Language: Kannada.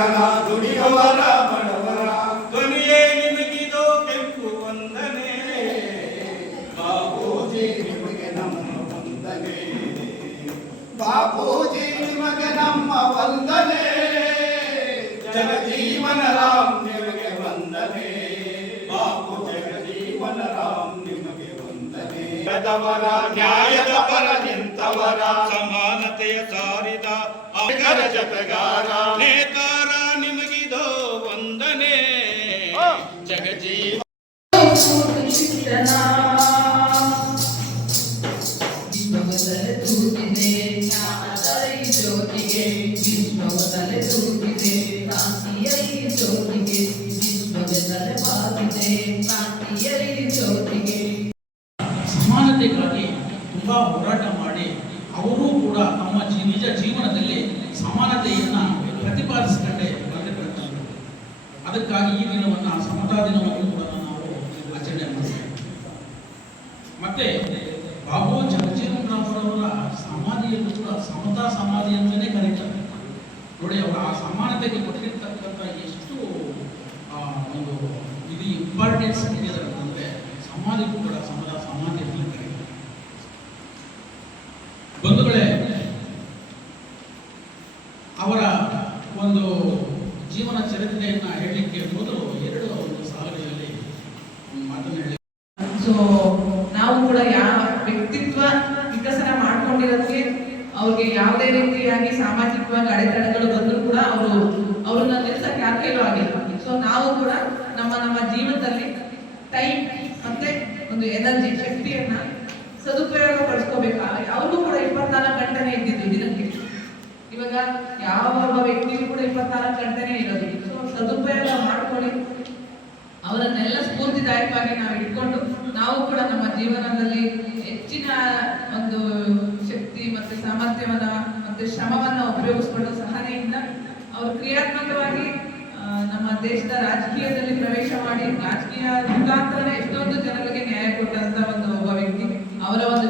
ಜನ ದುಡಿಯುವರ ಬಡವರ ಧ್ವನಿಯೇ ನಿಮಗಿದು ಕೆಂಪು ವಂದನೆ. ಬಾಪೂಜಿ ನಿಮಗೆ ನಮ್ಮ ವಂದನೆ. ಬಾಪೂಜಿ ನಿಮಗೆ ನಮ್ಮ ವಂದನೆ. ಜಗಜೀವನ ರಾಮ್ ನಿಮಗೆ ವಂದನೆ. ಬಾಪು ಜಗಜೀವನ ರಾಮ್ ನಿಮಗೆ ವಂದನೆ. ಬಡವರ ನ್ಯಾಯದ ಪರ ನಿಂತವರ ಸಮಾನತೆಯ ಸಾರಿದ ಅಗರ ಜತಗಾರ ನೇತಾರ ನಿಮಗಿದು ವಂದನೆ. ಜಗಜೀವ ಸಮಾನತೆಗಾಗಿ ತುಂಬಾ ಹೋರಾಟ ಮಾಡಿ ಅವರೂ ಕೂಡ ತಮ್ಮ ನಿಜ ಜೀವನದಲ್ಲಿ ಸಮಾನತೆಯನ್ನ ಪ್ರತಿಪಾದಿಸಿಕೊಂಡೇ ಬಂದಿರ್ತಾರೆ. ಅದಕ್ಕಾಗಿ ಈ ದಿನವನ್ನ ಸಮತಾ ದಿನವನ್ನು ಕೂಡ ನಾವು ಆಚರಣೆ ಮಾಡ್ತೇವೆ. ಮತ್ತೆ ಬಾಬು ಜಗಜೀವನ್ ರಾಮರವರ ಸಮಾಧಿಯನ್ನು ಕೂಡ ಸಮತಾ ಸಮಾಧಿ ಅಂತಲೇ ಕರೀತಾರೆ. ನೋಡಿ, ಅವರ ಆ ಸಮಾನತೆಗೆ ಕೊಟ್ಟಿರ್ತಕ್ಕಂಥ ಎಷ್ಟು ಒಂದು ಇದು ಇಂಪಾರ್ಟೆನ್ಸ್ ಇದೆ ಅಂತಂದ್ರೆ ಸಮಾಧಿಗೂ ಕೂಡ ಸಮತಾ ಸಮಾಧಿ ಅಂತ ಕರೀತಾರೆ. ಬಂಧುಗಳೇ, ಅವರ ಒಂದು ಜೀವನ ಚರಿತ್ರೆಯನ್ನ ಹೇಳಲಿಕ್ಕೆ ಮೊದಲು ಎರಡು ಒಂದು ಸಾಲುಗಳಲ್ಲಿ ಮಾತನ್ನು ಹೇಳಿ. ಸೊ ನಾವು ಕೂಡ ಯಾವ ವ್ಯಕ್ತಿತ್ವ ವಿಕಸನ ಮಾಡ್ಕೊಂಡಿರೋದಕ್ಕೆ ಅವ್ರಿಗೆ ಯಾವುದೇ ರೀತಿಯಾಗಿ ಸಾಮಾಜಿಕವಾಗಿ ಅಡೆತಡೆಗಳು ಬಂದರೂ ಕೂಡ ಅವ್ರನ್ನ ನಿಲ್ಸಕ್ಕೆ ಯಾರ ಕೈಲೂ ಆಗಿಲ್ಲ. ಸೊ ನಾವು ಕೂಡ ನಮ್ಮ ಜೀವನದಲ್ಲಿ ಟೈಮ್ ಮತ್ತೆ ಒಂದು ಎನರ್ಜಿ ಶಕ್ತಿಯನ್ನ ಸದುಪಯೋಗ ಪಡಿಸ್ಕೋಬೇಕಾದ್ರೆ ಅವ್ರಿಗೂ ಕೂಡ 24 ಗಂಟೆನೇ ಇದ್ದಿದ್ದು ದಿನಕ್ಕೆ. ಇವಾಗ ಯಾವ ಒಬ್ಬ ವ್ಯಕ್ತಿಗೂ ಕೂಡ 24 ಗಂಟೆನೇ ಇರೋದು. ಸೊ ಸದುಪಯೋಗ ಮಾಡ್ಕೊಳ್ಳಿ, ಅವರನ್ನೆಲ್ಲ ಸ್ಫೂರ್ತಿದಾಯಕವಾಗಿ ನಾವು ಇಟ್ಕೊಂಡು ನಾವು ಕೂಡ ನಮ್ಮ ಜೀವನದಲ್ಲಿ ಹೆಚ್ಚಿನ ಒಂದು ಶಕ್ತಿ ಮತ್ತೆ ಸಾಮರ್ಥ್ಯವನ್ನ ಮತ್ತೆ ಶ್ರಮವನ್ನ ಉಪಯೋಗಿಸ್ಕೊಂಡು ಸಹನೆಯಿಂದ ಅವರು ಕ್ರಿಯಾತ್ಮಕವಾಗಿ ನಮ್ಮ ದೇಶದ ರಾಜಕೀಯದಲ್ಲಿ ಪ್ರವೇಶ ಮಾಡಿ ರಾಜಕೀಯ ಮುಖಾಂತರ ಎಷ್ಟೊಂದು ಜನರಿಗೆ ನ್ಯಾಯ ಕೊಟ್ಟಂತ ಒಬ್ಬ ವ್ಯಕ್ತಿ. ಅವರ ಒಂದು